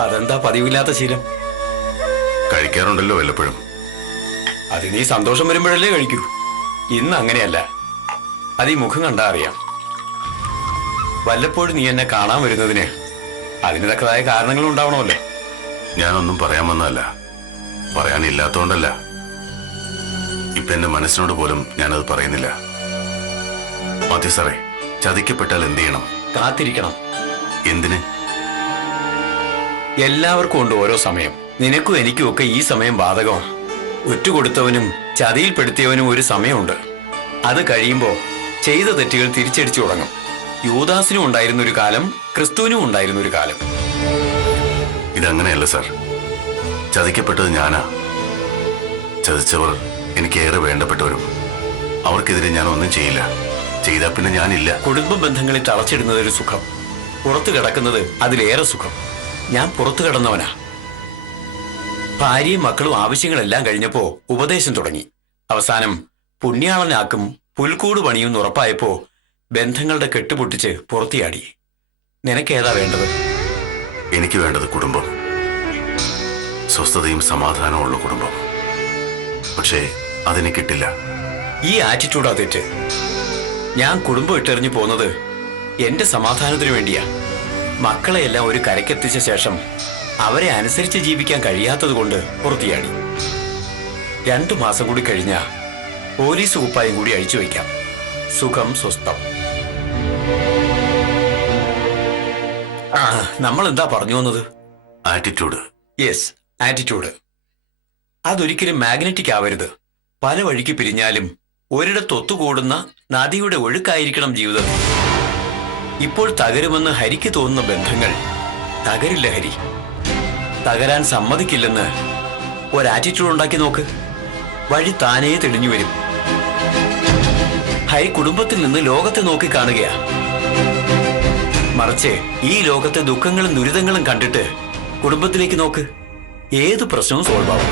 അതെന്താ പതിവില്ലാത്ത ശീലം? കഴിക്കാറുണ്ടല്ലോ വല്ലപ്പോഴും. അത് നീ സന്തോഷം വരുമ്പോഴല്ലേ കഴിക്കൂ. ഇന്ന് അങ്ങനെയല്ല. അത് ഈ മുഖം കണ്ടാ അറിയാം. വല്ലപ്പോഴും നീ എന്നെ കാണാൻ വരുന്നതിന് അതിന് തക്കതായ കാരണങ്ങൾ ഉണ്ടാവണമല്ലോ. ഞാനൊന്നും പറയാൻ വന്നതല്ല. പറയാനില്ലാത്തോണ്ടല്ല, ഇപ്പൊ എന്റെ മനസ്സിനോട് പോലും ഞാനത് പറയുന്നില്ല. മതി സാറേ, ചതിക്കപ്പെട്ടാൽ എന്ത് ചെയ്യണം? കാത്തിരിക്കണം. എന്തിന്? എല്ലാവർക്കും ഉണ്ട് ഓരോ സമയം. നിനക്കും എനിക്കും ഒക്കെ ഈ സമയം ബാധകമാണ്. ഒറ്റുകൊടുത്തവനും ചതിയിൽപ്പെടുത്തിയവനും ഒരു സമയമുണ്ട്. അത് കഴിയുമ്പോ ചെയ്ത തെറ്റുകൾ തിരിച്ചടിച്ചു തുടങ്ങും. യൂദാസിനും ഉണ്ടായിരുന്നൊരു കാലം, ക്രിസ്തുവിനും ഉണ്ടായിരുന്നൊരു കാലം. ഇതങ്ങനെയല്ല സാർ. ചതിക്കപ്പെട്ടത് ഞാനാ. ചതിച്ചവർ എനിക്കേറെ വേണ്ടപ്പെട്ടവരും. അവർക്കെതിരെ ഞാൻ ഒന്നും ചെയ്യില്ല. ചെയ്താൽ പിന്നെ ഞാനില്ല. കുടുംബ ബന്ധങ്ങളിൽ തളച്ചിടുന്നത് ഒരു സുഖം, പുറത്തു കിടക്കുന്നത് അതിലേറെ സുഖം. ഞാൻ പുറത്തു കിടന്നവനാ. ഭാര്യയും മക്കളും ആവശ്യങ്ങളെല്ലാം കഴിഞ്ഞപ്പോ ഉപദേശം തുടങ്ങി. അവസാനം പുണ്യാളനാക്കും പുൽക്കൂട് പണിയും ഉറപ്പായപ്പോ ബന്ധങ്ങളുടെ കെട്ടുപൊട്ടിച്ച് പുറത്തിയാടി. നിനക്കേതാ വേണ്ടത്? എനിക്ക് വേണ്ടത് കുടുംബം, സ്വസ്ഥതയും സമാധാനവും ഉള്ള കുടുംബം. പക്ഷേ അതിന് കിട്ടില്ല. ഈ ആറ്റിറ്റ്യൂഡാ തെറ്റ്. ഞാൻ കുടുംബം ഇട്ടെറിഞ്ഞു പോന്നത് എന്റെ സമാധാനത്തിനു വേണ്ടിയാ. മക്കളെയെല്ലാം ഒരു കരക്കെത്തിച്ച ശേഷം അവരെ അനുസരിച്ച് ജീവിക്കാൻ കഴിയാത്തത് കൊണ്ട് പുറത്തിയാടി. 2 മാസം കൂടി കഴിഞ്ഞ പോലീസ് കുപ്പായം കൂടി അഴിച്ചു വയ്ക്കാം. സുഖം സ്വസ്ഥം. നമ്മൾ എന്താ പറഞ്ഞു വന്നത്? ആറ്റിറ്റ്യൂഡ്. Yes, attitude. അതൊരിക്കലും മാഗ്നറ്റിക് ആവരുത്. പല വഴിക്ക് പിരിഞ്ഞാലും ഒരിടത്ത് ഒത്തുകൂടുന്ന നദിയുടെ ഒഴുക്കായിരിക്കണം ജീവിതം. ഇപ്പോൾ തകരുമെന്ന് ഹരിക്ക് തോന്നുന്ന ബന്ധങ്ങൾ തകരില്ല ഹരി. തകരാൻ സമ്മതിക്കില്ലെന്ന് ഒരു ആറ്റിറ്റ്യൂഡ് ഉണ്ടാക്കി നോക്ക്. വഴി താനേ തെളിഞ്ഞു വരും. ഹരി കുടുംബത്തിൽ നിന്ന് ലോകത്തെ നോക്കി കാണുകയാ. മറിച്ച് ഈ ലോകത്തെ ദുഃഖങ്ങളും ദുരിതങ്ങളും കണ്ടിട്ട് കുടുംബത്തിലേക്ക് നോക്ക്. ഏത് പ്രശ്നവും സോൾവ് ആവും.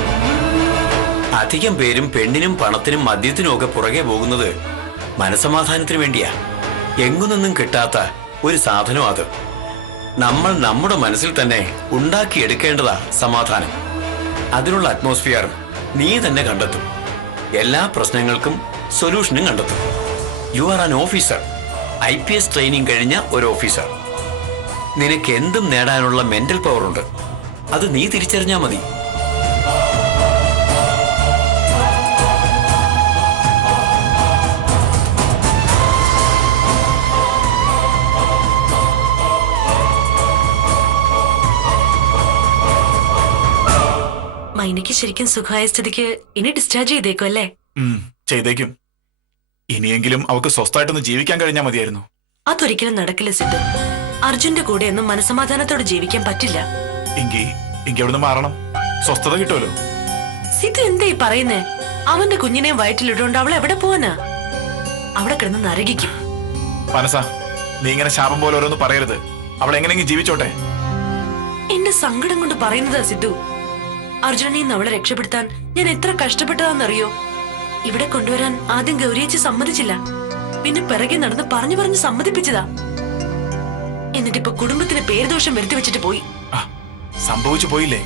അധികം പേരും പെണ്ണിനും പണത്തിനും മദ്യത്തിനും ഒക്കെ പുറകെ പോകുന്നത് മനസമാധാനത്തിന് വേണ്ടിയാ. എങ്ങുനിന്നും കിട്ടാത്ത ഒരു സാധനം അത്. നമ്മൾ നമ്മുടെ മനസ്സിൽ തന്നെ ഉണ്ടാക്കിയെടുക്കേണ്ടതാ സമാധാനം. അതിനുള്ള അറ്റ്മോസ്ഫിയർ നീ തന്നെ കണ്ടെത്തും. എല്ലാ പ്രശ്നങ്ങൾക്കും സൊല്യൂഷനും കണ്ടെത്തും. You are an officer. IPS training കഴിഞ്ഞ ഒരു ഓഫീസർ. നിനക്ക് എന്തും നേടാനുള്ള മെന്റൽ പവർ ഉണ്ട്. അത് നീ തിരിച്ചറിഞ്ഞാൽ മതി. മൈനയ്ക്ക് ശരിക്കും സുഖമായ സ്ഥിതിക്ക് ഇനി ഡിസ്ചാർജ് ചെയ്തേക്കും അല്ലേ? ചെയ്തേക്കും. ഇനിയെങ്കിലും അവക്ക് സ്വസ്ഥമായിട്ടൊന്ന് ജീവിക്കാൻ കഴിഞ്ഞാൽ മതിയായിരുന്നു. അതൊരിക്കലും നടക്കില്ല സിദ്ധു. അർജുന്റെ കൂടെ ഒന്നും മനസമാധാനത്തോടെ ജീവിക്കാൻ പറ്റില്ല. എങ്കി അവിടുന്ന് മാറണം. സ്വസ്ഥത കിട്ടുമല്ലോ. സിദ്ധു എന്തായി പറയുന്നേ? അവന്റെ കുഞ്ഞിനെയും വയറ്റിലിട്ടുകൊണ്ട് അവൾ എവിടെ പോവാനാ? അവിടെ കിടന്ന് നരകിക്കും. മനസ്സാ, നീ ഇങ്ങനെ ശാപം പോലെ ഓരോന്ന് പറയരുത്. അവൾ എങ്ങനെയെങ്കിലും ജീവിച്ചോട്ടെ. എന്റെ സങ്കടം കൊണ്ട് പറയുന്നതാ സിദ്ധു. അർജുനനെ നിന്ന് അവളെ രക്ഷപ്പെടുത്താൻ ഞാൻ എത്ര കഷ്ടപ്പെട്ടതാന്നറിയോ? ഇവിടെ കൊണ്ടുവരാൻ ആദ്യം ഗൗരിയച്ച് സമ്മതിച്ചില്ല. പിന്നെ പിറകെ നടന്ന് പറഞ്ഞു സമ്മതിപ്പിച്ചതാ. എന്നിട്ടിപ്പോ കുടുംബത്തിന് പേരുദോഷം വരുത്തി വെച്ചിട്ട് പോയി. സംഭവിച്ചു പോയില്ലേ?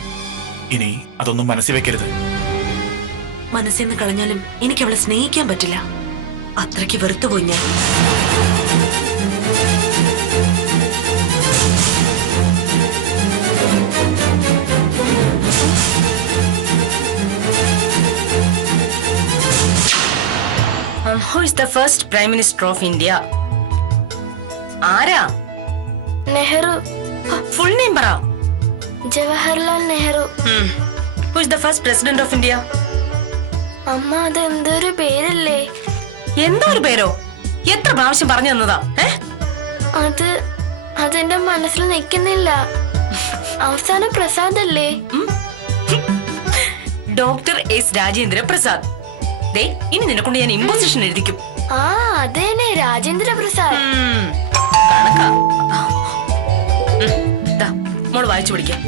ഇനി അതൊന്നും മനസ്സിൽ വെക്കരുത്. മനസ്സിൽ നിന്ന് കളഞ്ഞാലും എനിക്ക് അവളെ സ്നേഹിക്കാൻ പറ്റില്ല. അത്രയ്ക്ക് വെറുത്തുപോയി ഞാൻ. Who is the first Prime Minister of India? ആരാ? നെഹ്റു. ഫുൾ നെയിം പറ. Jawaharlal Nehru. Who is the first President of India? അമ്മ, അത് എന്തൊരു പേരല്ലേ? എന്തോ ഒരു പേരോ? എത്ര പ്രാവശ്യം പറഞ്ഞു തന്നതാ? അതെന്റെ മനസ്സിൽ നിൽക്കുന്നില്ല. അവസാനം പ്രസാദ് അല്ലേ? Doctor S Rajendra Prasad. ഇനി നിന്നെക്കൊണ്ട് ഞാൻ ഇമ്പോസിഷൻ എഴുതിക്കും. അതേനെ, രാജേന്ദ്ര പ്രസാദ്. കണക്കാ. മോള് വായിച്ചു പിടിക്കാം.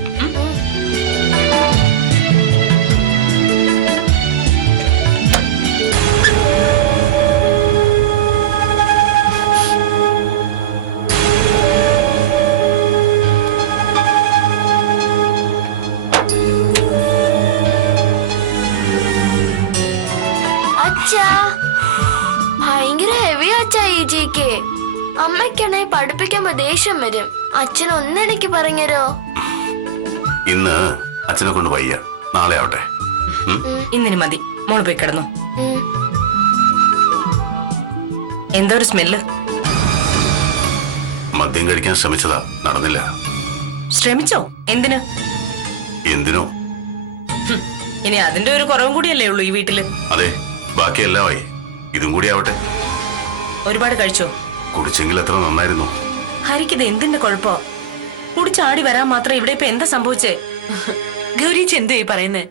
ഭയങ്കര ഹെവി അച്ഛാ ഈ ജിക്ക്. അമ്മയ്ക്കാണെങ്കിൽ പഠിപ്പിക്കുമ്പോ ദേഷ്യം വരും. അച്ഛൻ ഒന്നിടയ്ക്ക് പറഞ്ഞരോ? ഇന്ന് അച്ഛനെ കൊണ്ട് വയ്യ, നാളെ ആവട്ടെ. ഇന്നിന് മതി, മോള് പോയി കിടന്നു. എന്താ ഒരു സ്മെല്ല്? മദ്യം കഴിക്കാൻ ശ്രമിച്ചതാ, നടന്നില്ല. ശ്രമിച്ചോ? എന്തിന്? എന്തിനോ? ഇനി അതിന്റെ ഒരു കുറവും കൂടിയല്ലേ ഉള്ളൂ ഈ വീട്ടില്. അതെ, ബാക്കിയെല്ലാമായി. ഇതും കൂടി ആവട്ടെ. ഒരുപാട് കഴിച്ചോ? കുടിച്ചെങ്കിൽ എത്ര നന്നായിരുന്നു. ഹരിക്കിത് എന്തിന്റെ കുഴപ്പോ? കുടിച്ചാടി വരാൻ മാത്രം ഇവിടെ ഇപ്പൊ എന്താ സംഭവിച്ചേ? ഗൗരിച്ച് എന്തോ ഈ പറയുന്നേ?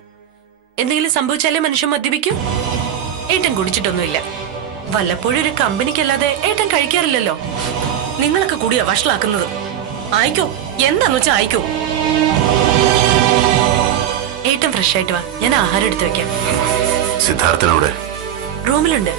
എന്തെങ്കിലും സംഭവിച്ചാലേ മനുഷ്യൻ മദ്യപിക്കും? ഏട്ടൻ കുടിച്ചിട്ടൊന്നുമില്ല. വല്ലപ്പോഴും ഒരു കമ്പനിക്കല്ലാതെ ഏട്ടൻ കഴിക്കാറില്ലല്ലോ. നിങ്ങളൊക്കെ കൂടിയാ വഷളാക്കുന്നത്. ആയിക്കോ, എന്താന്ന് വെച്ചാ ആയിക്കോ. ഏട്ടൻ ഫ്രഷ് ആയിട്ട് വാ, ഞാൻ ആഹാരം എടുത്തു വെക്കാം. സിദ്ധാർത്ഥനവിടെ? റൂമിലുണ്ട്.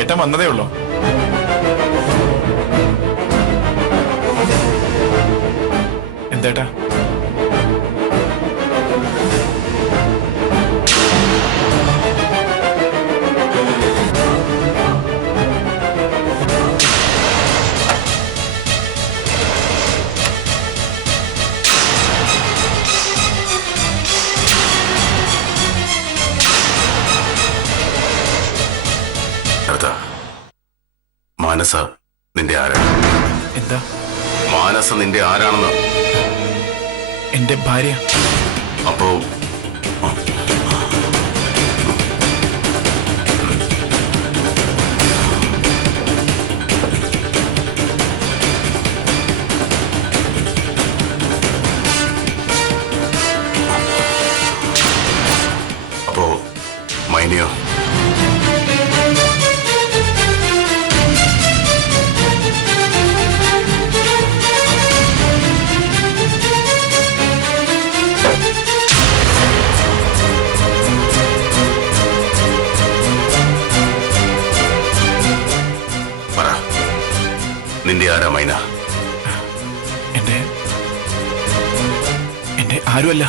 ഏട്ടൻ വന്നതേ ഉള്ളൂ. എന്തേട്ടാ? മാനസ നിന്റെ ആരാണ്? എന്താ? മാനസ നിന്റെ ആരാണെന്ന്? എന്റെ ഭാര്യ. അപ്പോ മൈനിയോ? നിന്റെ ആരാ മൈന? എന്റെ ആരുമല്ല.